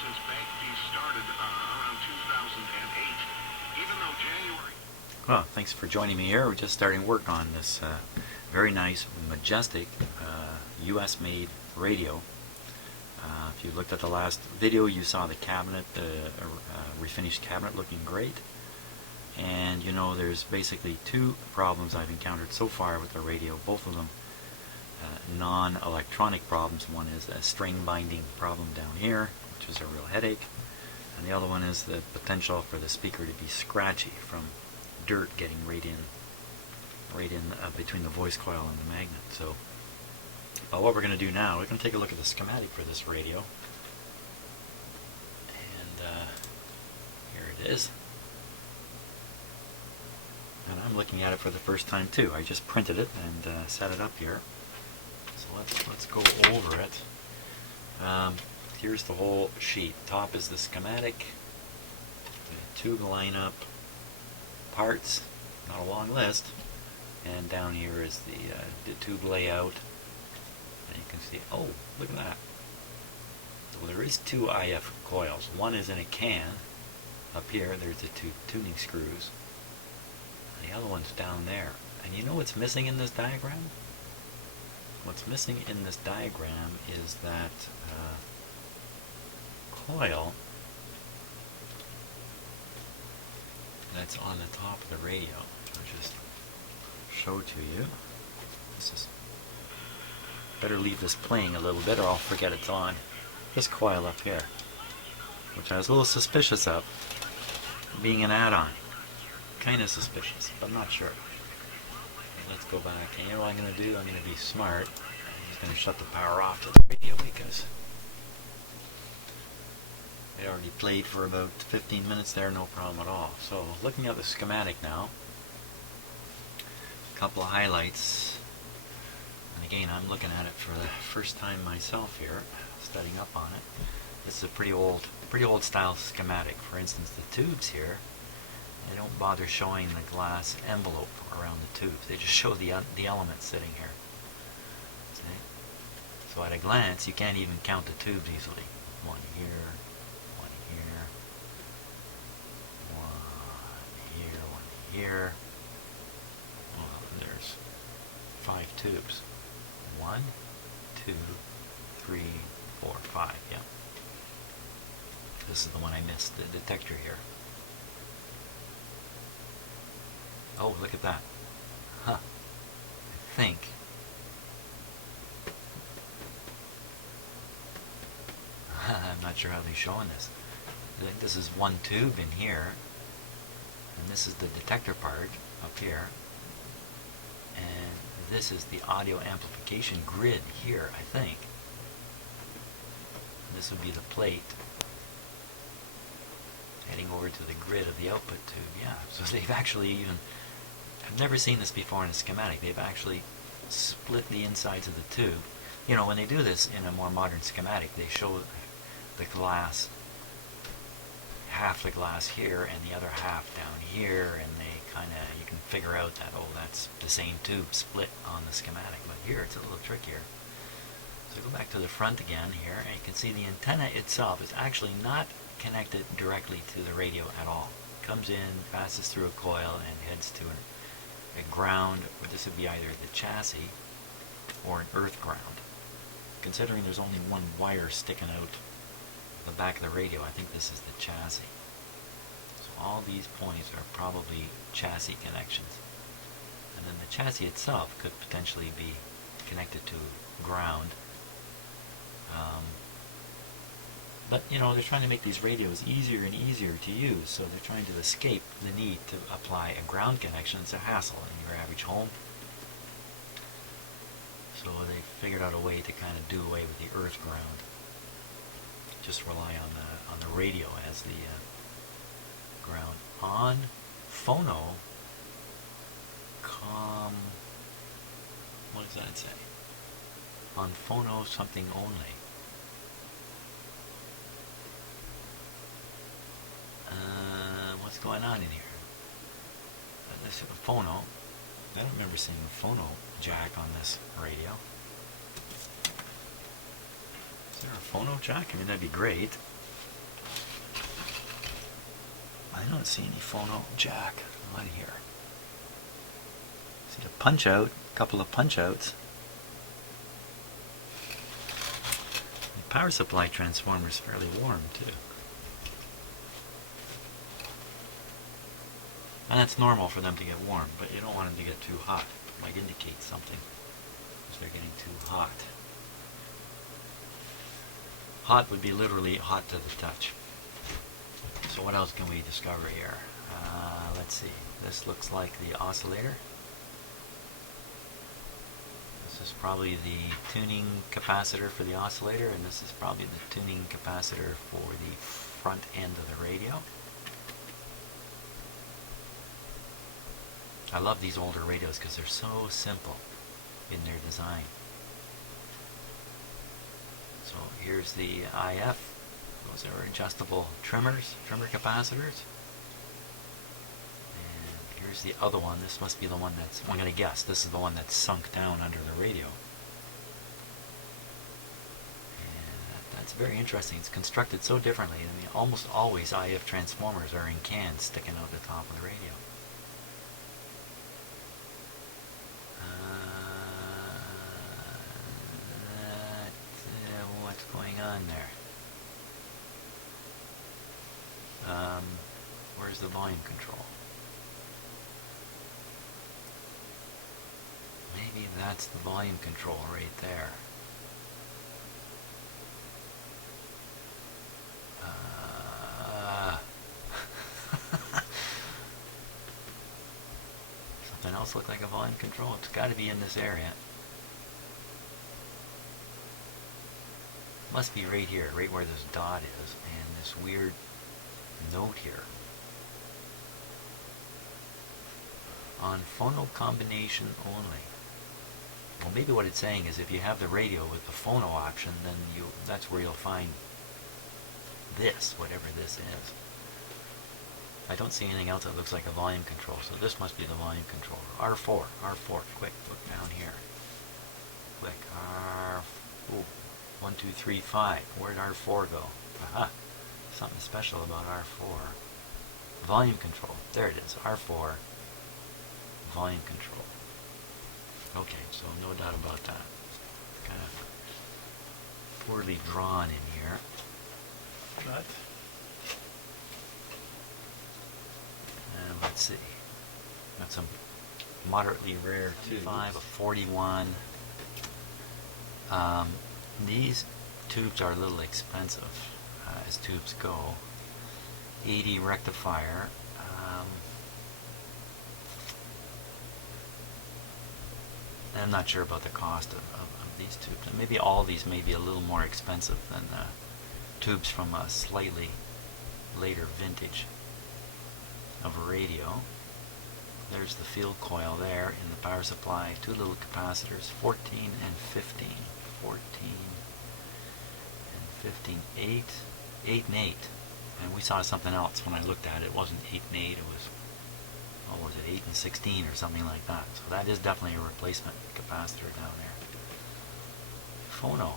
since bank fees started around 2008, even though January... Well, thanks for joining me here. We're just starting work on this very nice Majestic US-made radio. If you looked at the last video, you saw the cabinet, the refinished cabinet looking great. And you know, there's basically two problems I've encountered so far with the radio, both of them non-electronic problems. One is a string binding problem down here, which is a real headache, and the other one is the potential for the speaker to be scratchy from dirt getting right in between the voice coil and the magnet. So what we're going to do now, we're going to take a look at the schematic for this radio, and here it is. And I'm looking at it for the first time too. I just printed it and set it up here. So let's go over it. Here's the whole sheet. Top is the schematic, the tube lineup, parts, not a long list, and down here is the tube layout. And you can see, oh, look at that. So there is two IF coils. One is in a can. Up here, there's the two tuning screws. The other one's down there. And you know what's missing in this diagram? What's missing in this diagram is that coil that's on the top of the radio. I'll just show it to you. This is, better leave this playing a little bit or I'll forget it's on. This coil up here, which I was a little suspicious of being an add-on. Kind of suspicious, but I'm not sure. Let's go back. And you know what I'm going to do? I'm going to be smart. I'm just going to shut the power off to the radio because it already played for about 15 minutes there, no problem at all. So looking at the schematic now, a couple of highlights. And again, I'm looking at it for the first time myself here, studying up on it. This is a pretty old style schematic. For instance, the tubes here, they don't bother showing the glass envelope around the tubes. They just show the elements sitting here. See? So at a glance, you can't even count the tubes easily. One here, one here, one here, one here. Well, there's 5 tubes. 1, 2, 3, 4, 5. Yeah. This is the one I missed, the detector here. Oh, look at that. Huh. I think I'm not sure how they're showing this. I think this is one tube in here, and this is the detector part up here, and this is the audio amplification grid here, I think. And this would be the plate heading over to the grid of the output tube. Yeah, so they've actually even, I've never seen this before in a schematic. They've actually split the insides of the tube. You know, when they do this in a more modern schematic, they show the glass, half the glass here and the other half down here, and they kind of, you can figure out that, oh, that's the same tube split on the schematic. But here it's a little trickier. So go back to the front again here, and you can see the antenna itself is actually not connected directly to the radio at all. It comes in, passes through a coil, and heads to a ground. This would be either the chassis or an earth ground. Considering there's only one wire sticking out the back of the radio, I think this is the chassis. So all these points are probably chassis connections. And then the chassis itself could potentially be connected to ground. But, you know, they're trying to make these radios easier and easier to use, so they're trying to escape the need to apply a ground connection. It's a hassle in your average home. So they figured out a way to kind of do away with the earth ground. Just rely on the radio as the ground. On phono, what does that say? On phono something only. What's going on in here? This is a phono. I don't remember seeing a phono jack on this radio. Is there a phono jack? I mean, that'd be great. I don't see any phono jack on here. See a punch out, a couple of punch outs. The power supply transformer is fairly warm too. And it's normal for them to get warm, but you don't want them to get too hot. It might indicate something if they're getting too hot. Hot would be literally hot to the touch. So what else can we discover here? Let's see. This looks like the oscillator. This is probably the tuning capacitor for the oscillator, and this is probably the tuning capacitor for the front end of the radio. I love these older radios because they're so simple in their design. So here's the IF. Those are adjustable trimmer capacitors. And here's the other one. This must be the one that's, I'm going to guess, this is the one that's sunk down under the radio. And that's very interesting. It's constructed so differently. I mean, almost always IF transformers are in cans sticking out the top of the radio. What's going on there? Where's the volume control? Maybe that's the volume control right there. Something else look like a volume control? It's got to be in this area. Must be right here, right where this dot is, and this weird note here. On phono combination only. Well, maybe what it's saying is if you have the radio with the phono option, then that's where you'll find this, whatever this is. I don't see anything else that looks like a volume control, so this must be the volume controller. R4, quick, look down here. Click, ooh, 1, 2, 3, 5. Where'd R4 go? Aha, something special about R4. Volume control, there it is, R4. Volume control. Okay, so no doubt about that. Kind of poorly drawn in here. But let's see. Got some moderately rare tubes. 5, a 41. These tubes are a little expensive as tubes go. 80 rectifier. I'm not sure about the cost of these tubes. And maybe all these may be a little more expensive than tubes from a slightly later vintage of a radio. There's the field coil there in the power supply. Two little capacitors, 14 and 15. 14 and 15. 8 and 8. And we saw something else when I looked at it. It wasn't 8 and 8. It was, what was it, 8 and 16 or something like that. So that is definitely a replacement capacitor down there. Phono.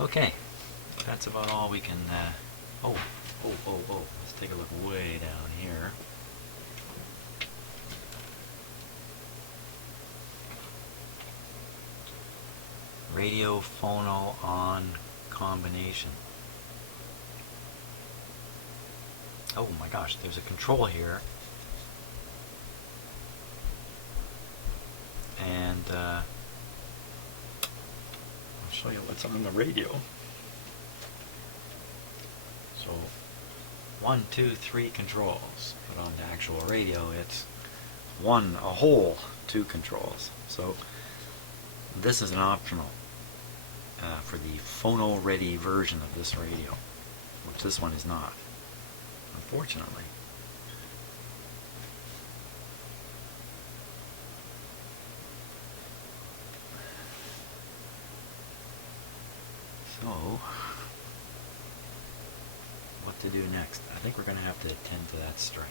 Okay, that's about all we can, let's take a look way down here. Radio phono on combination. Oh my gosh, there's a control here. And I'll show you what's on the radio. So 1, 2, 3 controls. But on the actual radio it's a whole 2 controls. So this is an optional for the phono ready version of this radio, which this one is not, unfortunately. So, what to do next? I think we're going to have to attend to that string.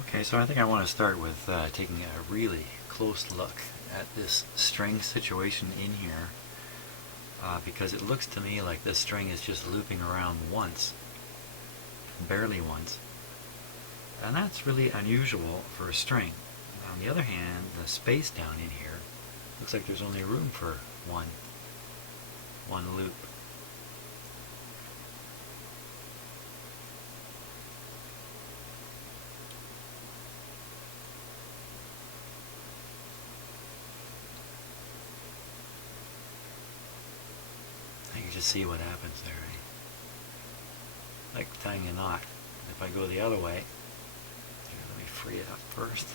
Okay, so I think I want to start with taking a really close look at this string situation in here, because it looks to me like this string is just looping around once, barely once, and that's really unusual for a string. On the other hand, the space down in here looks like there's only room for one loop. You can just see what happens there. Like tying a knot. If I go the other way, here, let me free it up first.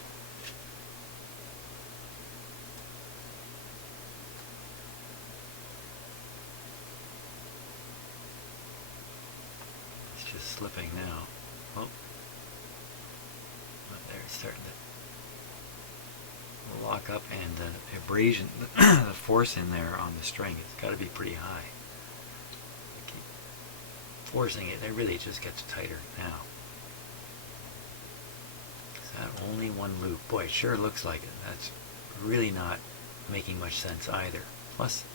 It's just slipping now. Oh, there it's starting to lock up, and the abrasion, the force in there on the string, it's got to be pretty high. Forcing it really just gets tighter now. Is that only one loop? Boy, it sure looks like it. That's really not making much sense either. Plus,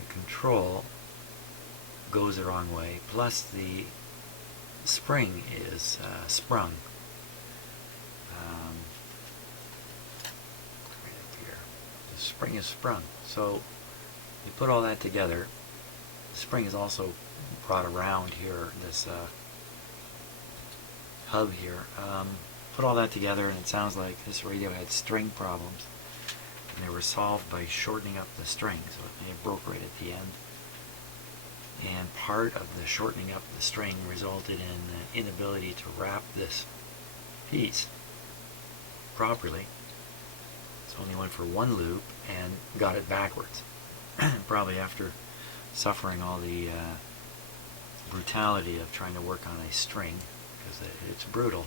the control goes the wrong way. Plus, the spring is sprung. Right up here. The spring is sprung. So, you put all that together. The spring is also brought around here, this hub here. Put all that together and it sounds like this radio had string problems, and they were solved by shortening up the string, so it may have broke right at the end. And part of the shortening up the string resulted in the inability to wrap this piece properly. So only went for one loop and got it backwards. Probably after suffering all the brutality of trying to work on a string, because it's brutal.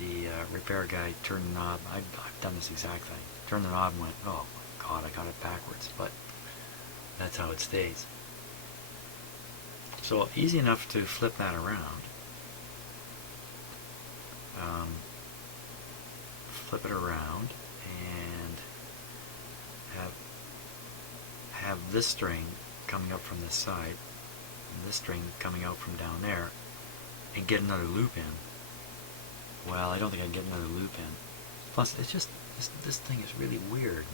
The repair guy turned the knob. I've done this exact thing. Turned the knob and went, oh my god, I got it backwards. But that's how it stays. So easy enough to flip that around. Flip it around and have this string coming up from this side and this string coming out from down there, and get another loop in. Well, I don't think I can get another loop in. Plus, it's just this thing is really weird.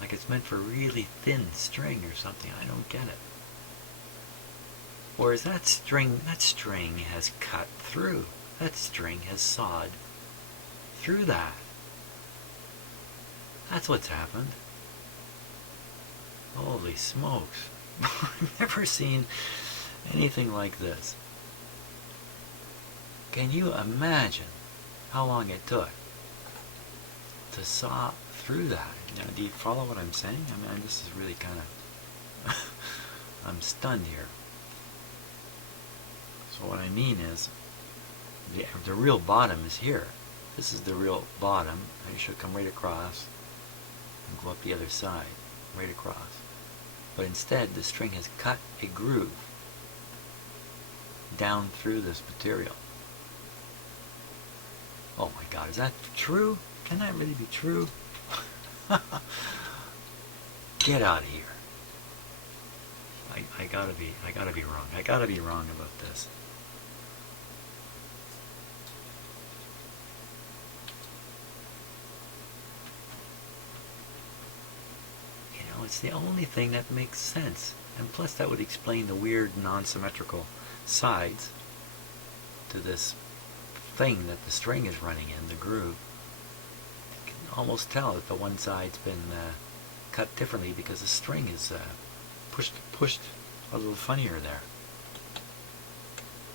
Like it's meant for really thin string or something. I don't get it. Or is that string has cut through. That string has sawed through that. That's what's happened. Holy smokes. I've never seen anything like this. Can you imagine how long it took to saw through that? Now, do you follow what I'm saying? I mean, this is really kind of... I'm stunned here. So what I mean is, the real bottom is here. This is the real bottom. It should come right across and go up the other side, right across. But instead, the string has cut a groove down through this material. Oh my god, is that true? Can that really be true? Get out of here. I gotta be wrong. I gotta be wrong about this. It's the only thing that makes sense. And plus that would explain the weird non-symmetrical sides to this thing that the string is running in, the groove. You can almost tell that the one side's been cut differently because the string is pushed a little funnier there.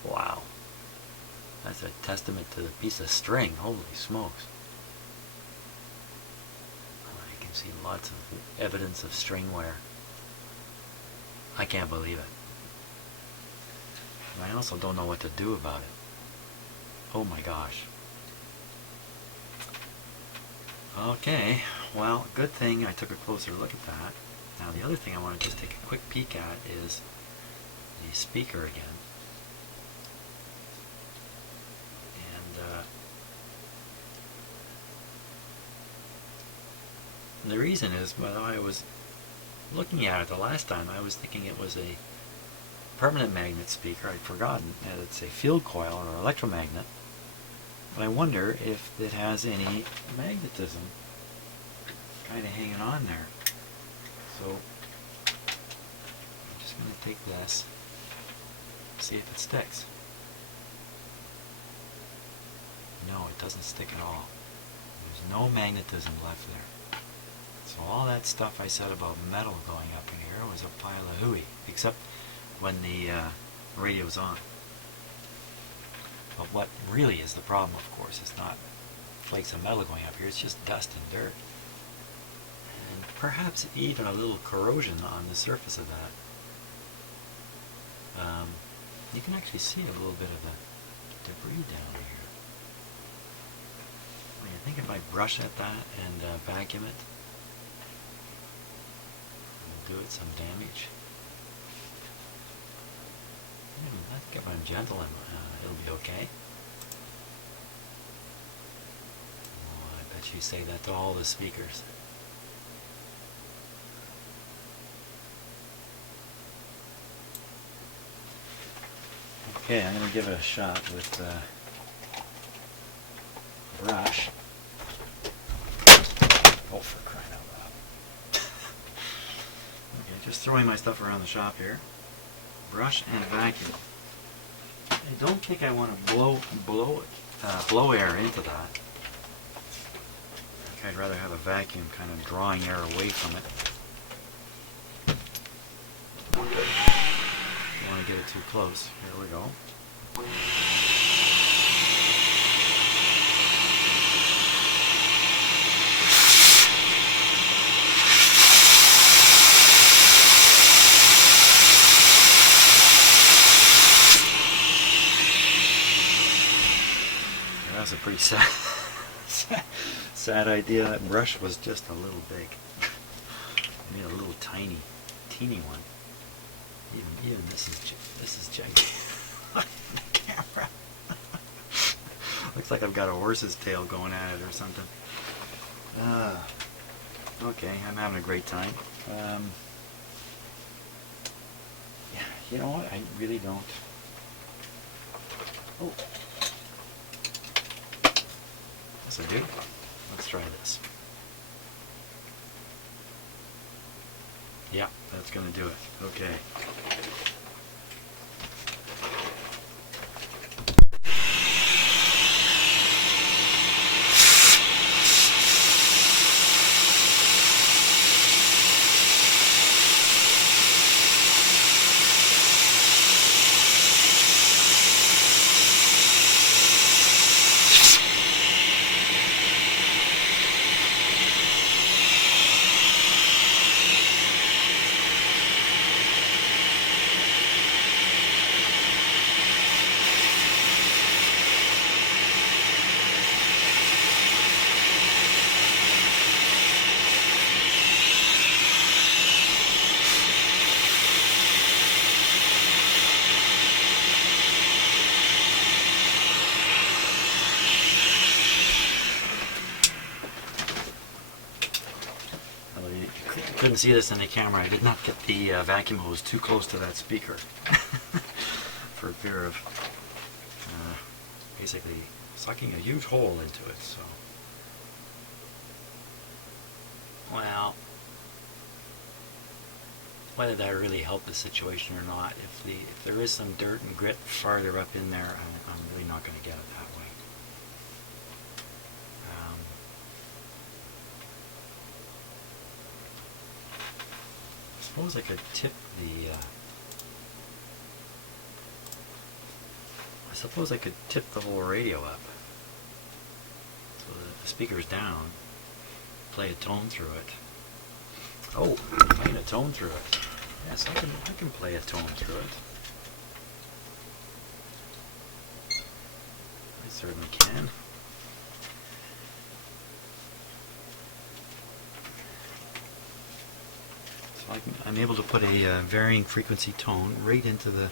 Wow. That's a testament to the piece of string. Holy smokes. See lots of evidence of string wear. I can't believe it. And I also don't know what to do about it. Oh my gosh. Okay, well, good thing I took a closer look at that. Now the other thing I want to just take a quick peek at is the speaker again. the reason is, when I was looking at it the last time, I was thinking it was a permanent magnet speaker. I'd forgotten that it's a field coil or electromagnet. But I wonder if it has any magnetism kind of hanging on there. So I'm just going to take this, see if it sticks. No, it doesn't stick at all. There's no magnetism left there. So all that stuff I said about metal going up in here was a pile of hooey, except when the radio's on. But what really is the problem, of course, is not flakes of metal going up here, it's just dust and dirt. And perhaps even a little corrosion on the surface of that. You can actually see a little bit of the debris down here. I think if I brush at that and vacuum it, and do it some damage. I think if I'm gentle, it'll be okay. Oh, I bet you say that to all the speakers. Okay, I'm going to give it a shot with a brush. Oh, for crying out loud. Okay, just throwing my stuff around the shop here. Brush and vacuum. I don't think I want to blow air into that. I think I'd rather have a vacuum kind of drawing air away from it. Don't want to get it too close. Here we go. That's a pretty sad idea. That brush was just a little big. I need a little teeny one. Even this is gigantic. The camera. Looks like I've got a horse's tail going at it or something. Okay, I'm having a great time. Yeah, you know what? I really don't. Oh. Yes, I do. Let's try this. Yeah, that's going to do it. Okay. Couldn't see this in the camera. I did not get the vacuum hose too close to that speaker for fear of basically sucking a huge hole into it. So, well, whether that really helped the situation or not, if there is some dirt and grit farther up in there, I'm really not going to get it that way. I suppose I could tip the whole radio up so that the speaker's down, play a tone through it. Oh, playing a tone through it. Yes, I can play a tone through it. I certainly can. I'm able to put a varying frequency tone right into the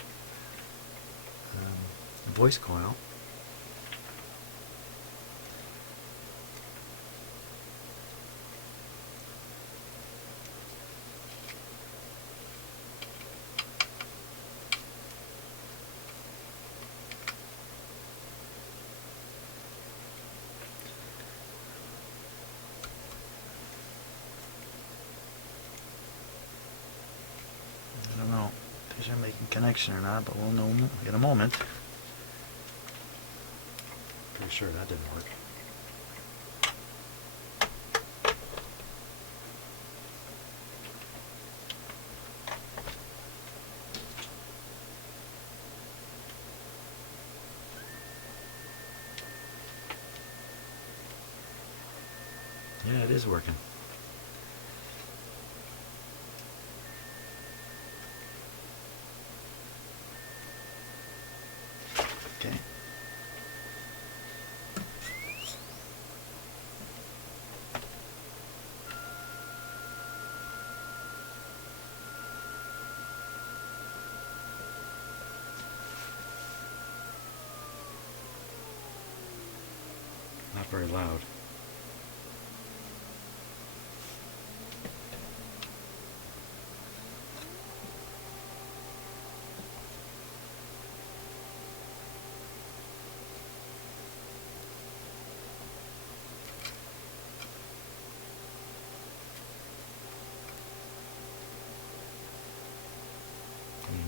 voice coil. if they're making connection or not, but we'll know in a moment. Pretty sure that didn't work. Yeah, it is working. Okay. Not very loud.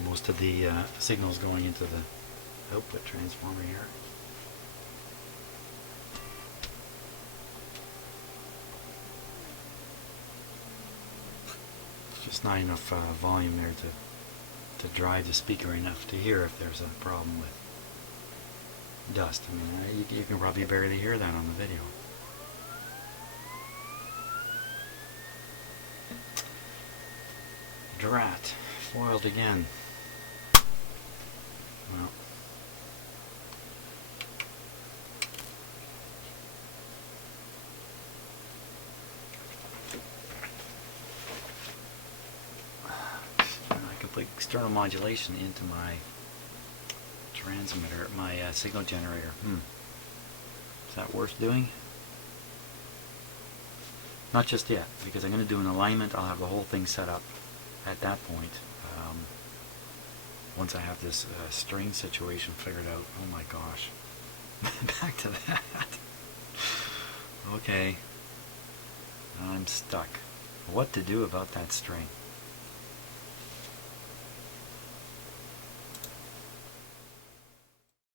Most of the signals going into the output transformer here. Just not enough volume there to drive the speaker enough to hear if there's a problem with dust. I mean, you can probably barely hear that on the video. Drat, foiled again. Well, I can put external modulation into my transmitter, my signal generator. Is that worth doing? Not just yet, because I'm going to do an alignment. I'll have the whole thing set up at that point. Once I have this string situation figured out. Oh my gosh. Back to that. Okay. I'm stuck. What to do about that string?